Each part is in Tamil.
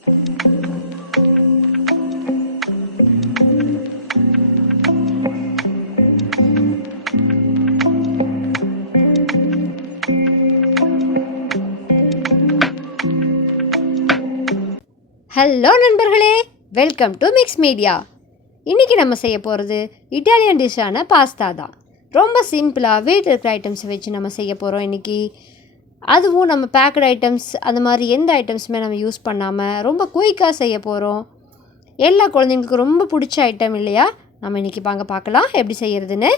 ஹலோ நண்பர்களே, வெல்கம் டு மிக்ஸ் மீடியா. இன்றைக்கி நம்ம செய்ய போகிறது இட்டாலியன் டிஷ்ஷான பாஸ்தா தான். ரொம்ப சிம்பிளாக வீட்டில் இருக்கிற ஐட்டம்ஸை வச்சு நம்ம செய்ய போகிறோம் இன்றைக்கி. அதுவும் நம்ம பேக்கட் ஐட்டம்ஸ் அந்த மாதிரி எந்த ஐட்டம்ஸுமே நம்ம யூஸ் பண்ணாமல் ரொம்ப குயிக்காக செய்ய போகிறோம். எல்லா குழந்தைங்களுக்கும் ரொம்ப பிடிச்ச ஐட்டம் இல்லையா? நம்ம இன்றைக்கி பார்க்கலாம் எப்படி செய்கிறதுன்னு.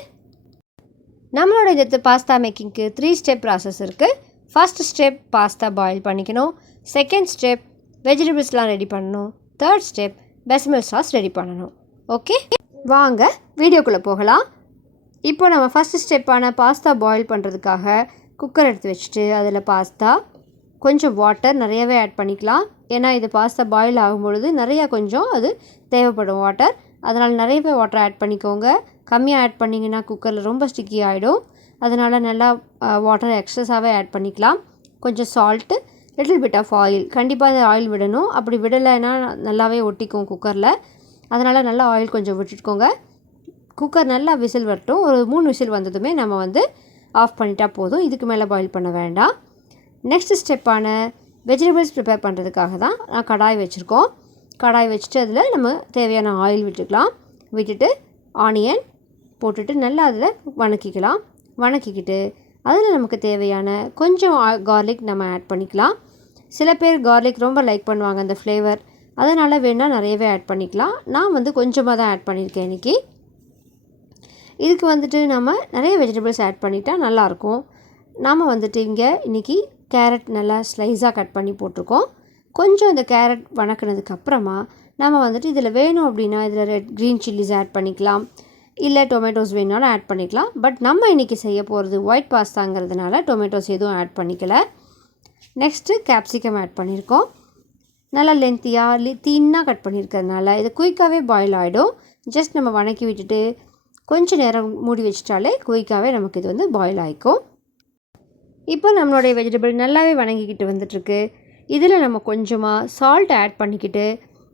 நம்மளோட இந்த பாஸ்தா மேக்கிங்க்கு 3 ஸ்டெப் ப்ராசஸ் இருக்குது. ஃபர்ஸ்ட் ஸ்டெப் பாஸ்தா பாயில் பண்ணிக்கணும். செகண்ட் ஸ்டெப் வெஜிடபிள்ஸ்லாம் ரெடி பண்ணணும். தேர்ட் ஸ்டெப் பெசமல் சாஸ் ரெடி பண்ணணும். ஓகே, வாங்க வீடியோக்குள்ளே போகலாம். இப்போ நம்ம ஃபஸ்ட் ஸ்டெப்பான பாஸ்தா பாயில் பண்ணுறதுக்காக குக்கர் எடுத்து வச்சுட்டு அதில் பாஸ்தா, கொஞ்சம் வாட்டர் நிறையவே ஆட் பண்ணிக்கலாம். ஏன்னா இது பாஸ்தா பாயில் ஆகும்பொழுது நிறையா கொஞ்சம் அது தேவைப்படும் வாட்டர். அதனால் நிறையவே வாட்டர் ஆட் பண்ணிக்கோங்க. கம்மியாக ஆட் பண்ணிங்கன்னா குக்கரில் ரொம்ப ஸ்டிக்கி ஆகிடும். அதனால் நல்லா வாட்டர் எக்ஸஸாகவே ஆட் பண்ணிக்கலாம். கொஞ்சம் salt, little bit of oil. கண்டிப்பாக இந்த ஆயில் விடணும். அப்படி விடலைன்னா நல்லாவே ஒட்டிக்கும் குக்கரில். அதனால் நல்லா ஆயில் கொஞ்சம் விட்டுட்டுக்கோங்க. குக்கர் நல்லா விசில் வரட்டும். ஒரு 3 விசில் வந்ததுமே நம்ம ஆஃப் பண்ணிட்டா போதும். இதுக்கு மேலே பாயில் பண்ண வேண்டாம். நெக்ஸ்ட் ஸ்டெப்பான வெஜிடபிள்ஸ் ப்ரிப்பேர் பண்ணுறதுக்காக தான் நான் கடாய் வச்சுருக்கோம். கடாய் வச்சுட்டு அதில் நம்ம தேவையான ஆயில் விட்டுக்கலாம். விட்டுட்டு ஆனியன் போட்டுட்டு நல்லா அதில் வணக்கிக்கலாம். வணக்கிக்கிட்டு அதில் நமக்கு தேவையான கொஞ்சம் கார்லிக் நம்ம ஆட் பண்ணிக்கலாம். சில பேர் கார்லிக் ரொம்ப லைக் பண்ணுவாங்க அந்த ஃப்ளேவர். அதனால் வேணால் நிறையவே ஆட் பண்ணிக்கலாம். நான் கொஞ்சமாக தான் ஆட் பண்ணியிருக்கேன் இன்றைக்கி. இதுக்கு நம்ம நிறைய வெஜிடபிள்ஸ் ஆட் பண்ணிட்டா நல்லாயிருக்கும். நாம் இங்கே இன்றைக்கி கேரட் நல்லா ஸ்லைஸாக கட் பண்ணி போட்டிருக்கோம். கொஞ்சம் இந்த கேரட் வணக்கினதுக்கப்புறமா நம்ம இதில் வேணும் அப்படின்னா இதில் க்ரீன் சில்லிஸ் ஆட் பண்ணிக்கலாம். இல்லை டொமேட்டோஸ் வேணாலும் ஆட் பண்ணிக்கலாம். பட் நம்ம இன்றைக்கி செய்ய போகிறது ஒயிட் பாஸ்தாங்கிறதுனால டொமேட்டோஸ் எதுவும் ஆட் பண்ணிக்கல. நெக்ஸ்ட்டு கேப்சிகம் ஆட் பண்ணியிருக்கோம். நல்லா லென்த்தியாக தின்னாக கட் பண்ணியிருக்கிறதுனால இது குயிக்காகவே பாயில் ஆகிடும். ஜஸ்ட் நம்ம வணக்கி விட்டுட்டு கொஞ்சம் நேரம் மூடி வச்சிட்டாலே குயிக்காகவே நமக்கு இது பாயில் ஆகிக்கும். இப்போ நம்மளுடைய வெஜிடபிள் நல்லாவே வணங்கிக்கிட்டு வந்துட்டுருக்கு. இதில் நம்ம கொஞ்சமாக சால்ட் ஆட் பண்ணிக்கிட்டு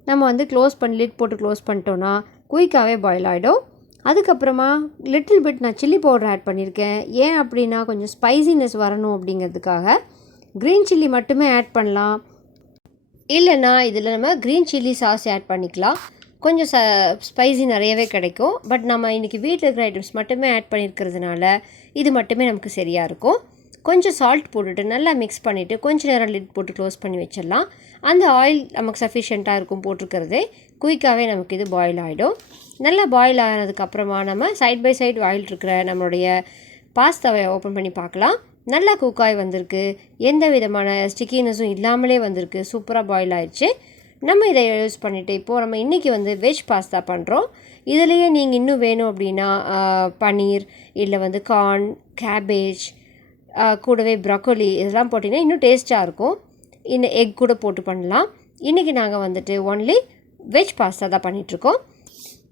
நம்ம க்ளோஸ் பண்ணி லிட் போட்டு க்ளோஸ் பண்ணிட்டோன்னா குயிக்காகவே பாயில் ஆகிடும். அதுக்கப்புறமா லிட்டில் பிட் நான் சில்லி பவுடர் ஆட் பண்ணியிருக்கேன். ஏன் அப்படின்னா கொஞ்சம் ஸ்பைசினஸ் வரணும் அப்படிங்கிறதுக்காக. க்ரீன் சில்லி மட்டுமே ஆட் பண்ணலாம். இல்லைன்னா இதில் நம்ம க்ரீன் சில்லி சாஸ் ஆட் பண்ணிக்கலாம். கொஞ்சம் ஸ்பைசி நிறையவே கிடைக்கும். பட் நம்ம இன்றைக்கி வீட்டில் இருக்கிற ஐட்டம்ஸ் மட்டுமே ஆட் பண்ணியிருக்கிறதுனால இது மட்டுமே நமக்கு சரியாக இருக்கும். கொஞ்சம் சால்ட் போட்டுட்டு நல்லா மிக்ஸ் பண்ணிவிட்டு கொஞ்சம் நேரம் லிட் போட்டு க்ளோஸ் பண்ணி வச்சிடலாம். அந்த ஆயில் நமக்கு சஃபிஷியண்ட்டாக இருக்கும் போட்டிருக்கிறதே. குயிக்காகவே நமக்கு இது பாயில் ஆகிடும். நல்லா பாயில் ஆனதுக்கப்புறமா நம்ம சைட் பை சைடு ஆயில் இருக்கிற நம்மளுடைய பாஸ்தாவை ஓப்பன் பண்ணி பார்க்கலாம். நல்லா குக்காய் வந்திருக்கு. எந்த விதமான ஸ்டிக்கினஸும் இல்லாமலே வந்திருக்கு. சூப்பராக பாயில் ஆயிடுச்சு. நம்ம இதை யூஸ் பண்ணிவிட்டு இப்போது நம்ம இன்றைக்கி வெஜ் பாஸ்தா பண்ணுறோம். இதிலேயே நீங்கள் இன்னும் வேணும் அப்படின்னா பன்னீர் இல்லை கார்ன், கேபேஜ், கூடவே ப்ரொக்கோலி இதெல்லாம் போட்டிங்கன்னா இன்னும் டேஸ்ட்டாக இருக்கும். இன்னும் எக் கூட போட்டு பண்ணலாம். இன்றைக்கி நாங்கள் ஒன்லி வெஜ் பாஸ்தா தான் பண்ணிகிட்ருக்கோம்.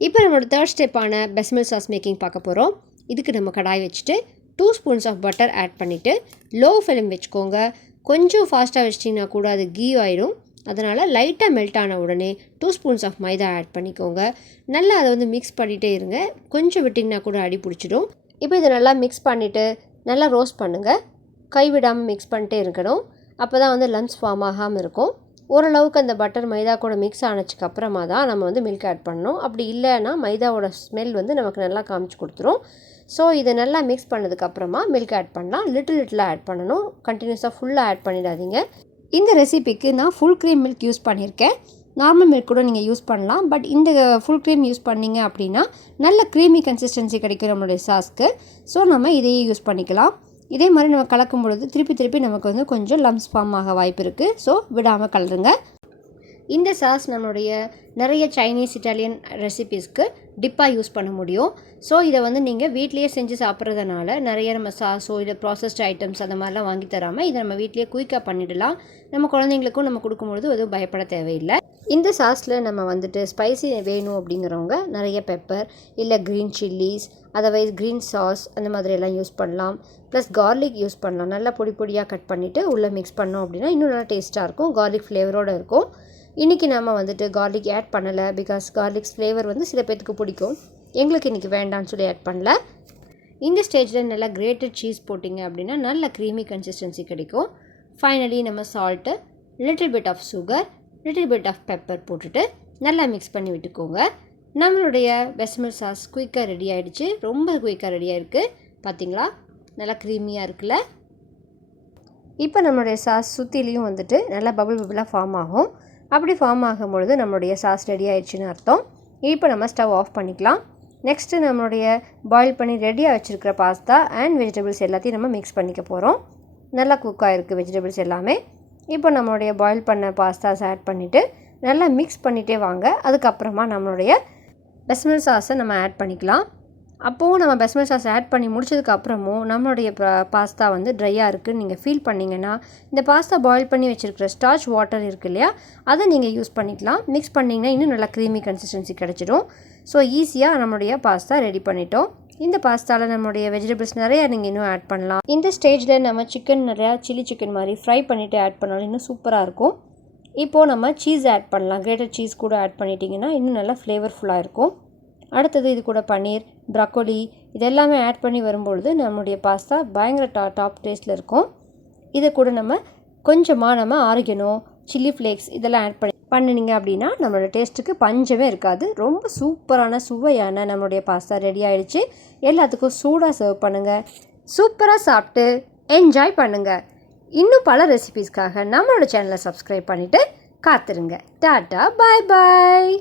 இப்போ நம்மளோட தேர்ட் ஸ்டெப்பான பெசமல் சாஸ் மேக்கிங் பார்க்க போகிறோம். இதுக்கு நம்ம கடாய் வச்சுட்டு 2 ஸ்பூன்ஸ் ஆஃப் பட்டர் ஆட் பண்ணிவிட்டு லோ ஃப்ளேம் வச்சுக்கோங்க. கொஞ்சம் ஃபாஸ்ட்டாக வச்சிட்டிங்கன்னா கூட அது கீ ஆயிடும். அதனால் லைட்டாக மெல்ட் ஆன உடனே 2 ஸ்பூன்ஸ் ஆஃப் மைதா ஆட் பண்ணிக்கோங்க. நல்லா அதை மிக்ஸ் பண்ணிகிட்டே இருங்க. கொஞ்சம் விட்டிங்கன்னா கூட அடி பிடிச்சிடும். இப்போ இதை நல்லா மிக்ஸ் பண்ணிவிட்டு நல்லா ரோஸ்ட் பண்ணுங்கள். கைவிடாமல் மிக்ஸ் பண்ணிட்டே இருக்கணும். அப்போ தான் லம்ஸ் ஃபார்ம் ஆகாமல் இருக்கும். ஓரளவுக்கு அந்த பட்டர் மைதா கூட மிக்ஸ் ஆனதுக்கு அப்புறமா தான் நம்ம மில்க் ஆட் பண்ணணும். அப்படி இல்லைன்னா மைதாவோட ஸ்மெல் நமக்கு நல்லா காமிச்சு கொடுத்துரும். ஸோ இதை நல்லா மிக்ஸ் பண்ணதுக்கப்புறமா மில்க் ஆட் பண்ணலாம். லிட்டிலாக ஆட் பண்ணணும். கண்டினியூஸாக ஃபுல்லாக ஆட் பண்ணிடாதீங்க. இந்த ரெசிபிக்கு நான் ஃபுல் க்ரீம் மில்க் யூஸ் பண்ணியிருக்கேன். நார்மல் மில்க் கூட நீங்கள் யூஸ் பண்ணலாம். பட் இந்த ஃபுல் க்ரீம் யூஸ் பண்ணிங்க அப்படின்னா நல்ல க்ரீமி கன்சிஸ்டன்சி கிடைக்கும் நம்மளுடைய சாஸ்க்கு. ஸோ நம்ம இதையே யூஸ் பண்ணிக்கலாம். இதே மாதிரி நம்ம கலக்கும் பொழுது திருப்பி நமக்கு கொஞ்சம் லம்ஸ் ஃபார்ம் ஆக வாய்ப்பு இருக்குது. ஸோ விடாமல் கலருங்க. இந்த சாஸ் நம்மளுடைய நிறைய சைனீஸ், இட்டாலியன் ரெசிபீஸ்க்கு டிப்பாக யூஸ் பண்ண முடியும். ஸோ இதை நீங்கள் வீட்லேயே செஞ்சு சாப்பிட்றதுனால நிறைய நம்ம சாஸோ இல்லை ப்ராசஸ்ட் ஐட்டம்ஸ் அந்த மாதிரிலாம் வாங்கி தராமல் இதை நம்ம வீட்லேயே குயிக்காக பண்ணிடலாம். நம்ம குழந்தைங்களுக்கும் நம்ம கொடுக்கும்பொழுது எதுவும் பயப்பட தேவையில்லை. இந்த சாஸில் நம்ம ஸ்பைசி வேணும் அப்படிங்கிறவங்க நிறைய பெப்பர் இல்லை green chillies, otherwise green sauce அந்த மாதிரியெல்லாம் யூஸ் பண்ணலாம். ப்ளஸ் கார்லிக் யூஸ் பண்ணலாம். நல்லா பொடியாக கட் பண்ணிவிட்டு உள்ளே மிக்ஸ் பண்ணோம் அப்படின்னா இன்னும் நல்லா டேஸ்ட்டாக இருக்கும். கார்லிக் ஃப்ளேவரோடு இருக்கும். இன்றைக்கி நம்ம வந்துட்டு கார்லிக் ஆட் பண்ணலை, பிகாஸ் கார்லிக்ஸ் ஃப்ளேவர் வந்து சில பேர்த்துக்கு பிடிக்கும். எங்களுக்கு இன்றைக்கி வேண்டாம்னு சொல்லி ஆட் பண்ணல. இந்த ஸ்டேஜில் நல்லா கிரேட்டட் சீஸ் போட்டிங்க அப்படின்னா நல்ல க்ரீமி கன்சிஸ்டன்சி கிடைக்கும். ஃபைனலி நம்ம salt, little bit of sugar, little bit of pepper போட்டுட்டு நல்லா மிக்ஸ் பண்ணி விட்டுக்கோங்க. நம்மளுடைய பெசமல் சாஸ் குயிக்காக ரெடி ஆகிடுச்சு. ரொம்ப குயிக்காக ரெடியாக இருக்குது. பார்த்திங்களா, நல்லா க்ரீமியாக இருக்குல்ல. இப்போ நம்மளுடைய சாஸ் சுற்றிலையும் வந்துட்டு நல்லா பபிளாக ஃபார்ம் ஆகும். அப்படி ஃபார்ம் ஆகும்பொழுது நம்மளுடைய சாஸ் ரெடி ஆகிடுச்சின்னு அர்த்தம். இப்போ நம்ம ஸ்டவ் ஆஃப் பண்ணிக்கலாம். நெக்ஸ்ட்டு நம்மளுடைய பாயில் பண்ணி ரெடியாக வச்சுருக்கிற பாஸ்தா அண்ட் வெஜிடபிள்ஸ் எல்லாத்தையும் நம்ம மிக்ஸ் பண்ணிக்க போகிறோம். நல்லா குக் ஆகிருக்கு வெஜிடபிள்ஸ் எல்லாமே. இப்போ நம்மளுடைய பாயில் பண்ண பாஸ்தாஸ் ஆட் பண்ணிவிட்டு நல்லா மிக்ஸ் பண்ணிகிட்டே வாங்க. அதுக்கப்புறமா நம்மளுடைய பெசமல் சாஸை நம்ம ஆட் பண்ணிக்கலாம். அப்போவும் நம்ம பெசமல் சாஸ் ஆட் பண்ணி முடிச்சதுக்கப்புறமும் நம்மளுடைய பாஸ்தா வந்து ட்ரையாக இருக்குதுன்னு நீங்கள் ஃபீல் பண்ணிங்கன்னா இந்த பாஸ்தா பாயில் பண்ணி வச்சுருக்கிற ஸ்டார்ச் வாட்டர் இருக்குது இல்லையா, அதை நீங்கள் யூஸ் பண்ணிக்கலாம். மிக்ஸ் பண்ணிங்கன்னா இன்னும் நல்லா க்ரீமி கன்சிஸ்டன்சி கிடச்சிடும். ஸோ ஈஸியாக நம்மளுடைய பாஸ்தா ரெடி பண்ணிட்டோம். இந்த பாஸ்தாவில் நம்மளுடைய வெஜிடபிள்ஸ் நிறையா நீங்கள் இன்னும் ஆட் பண்ணலாம். இந்த ஸ்டேஜில் நம்ம சிக்கன் நிறையா சில்லி சிக்கன் மாதிரி ஃப்ரை பண்ணிவிட்டு ஆட் பண்ணாலும் இன்னும் சூப்பராக இருக்கும். இப்போது நம்ம சீஸ் ஆட் பண்ணலாம். கிரேட்டட் சீஸ் கூட ஆட் பண்ணிட்டிங்கன்னா இன்னும் நல்லா ஃப்ளேவர்ஃபுல்லாக இருக்கும். அடுத்தது இது கூட பன்னீர், ப்ரக்கோலி இதெல்லாமே ஆட் பண்ணி வரும்பொழுது நம்மளுடைய பாஸ்தா பயங்கர டாப் டேஸ்ட்டில் இருக்கும். இதை கூட நம்ம கொஞ்சமாக ஆரிகனோ, சில்லி ஃப்ளேக்ஸ் இதெல்லாம் ஆட் பண்ணினீங்க அப்படின்னா நம்மளோட டேஸ்ட்டுக்கு பஞ்சமே இருக்காது. ரொம்ப சூப்பரான சுவையான நம்மளுடைய பாஸ்தா ரெடி ஆகிடுச்சு. எல்லாத்துக்கும் சூடாக சர்வ் பண்ணுங்கள். சூப்பராக சாப்பிட்டு என்ஜாய் பண்ணுங்கள். இன்னும் பல ரெசிபீஸ்க்காக நம்மளோட சேனலை சப்ஸ்கிரைப் பண்ணிவிட்டு காத்துருங்க. டாட்டா, பாய் பாய்.